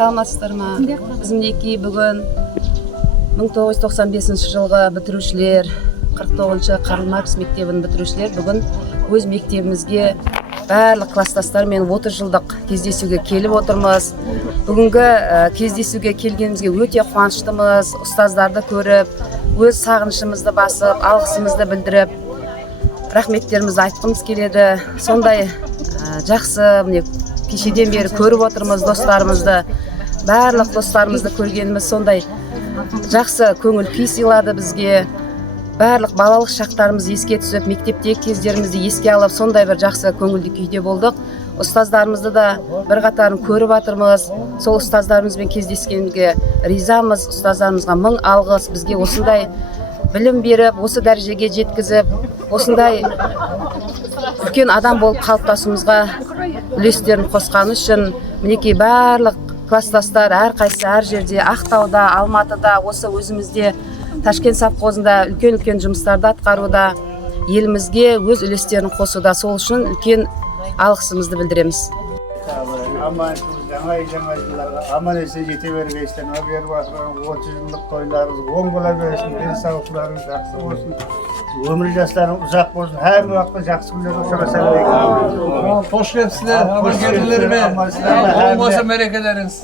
саламатсыздар ма? Біз мінекей бүгін 1995 жылғы бітірушілер, 49-шы Карл Маркс мектебін бітірушілер бүгін өз мектебімізге барлық класстастармен 30 жылдық кездесуге келіп отырмыз. Бүгінгі кездесуге келгенімізге өте қуаныштымыз. Ұстаздарды көріп, өз сағынышымызды басып, алғысымызды білдіріп, рахметтерімізді айтқымыз келеді. Сондай жақсы міне кешеден бері көріп отырмыз достарымызды. Барлық достарымызды көргеніміз сондай жақсы көңіл күй сыйлады бізге. Барлық балалық шақтарымыз еске түсіп, мектептегі кездерімізді еске алып, сондай бір жақсы көңілді күйде болдық. Ұстаздарымызды да бір қатарын көріп жатырмыз. Сол ұстаздарымызбен кездескенге ризамыз. Ұстаздарымызға мың алғыс. Бізге осындай білім беріп, осы дәрежеге жеткізіп, осындай үлкен адам болып қалыптасуымызға үлестерін қосқаны үшін мінекей барлық класстастар әрқайсысы әр жерде, Ақтауда, Алматыда, осы өзімізде Ташкент совхозында үлкен жұмыстарды атқаруда, елімізге өз үлестерін қосуда. Сол үшін үлкен алғысымызды білдіреміз. Жаңа жылдарға аман есен жете бергейсіздер. Беріп отырған 30 жылдық тойларыңыз оң бола берсін, денсаулықтарыңыз жақсы болсын, өмір жастарың ұзақ болсын, әр уақытта жақсы күндерге ұшыраса берейік. Hoş geldiniz. Amel geldiler mi? Olmasa merak ederiz.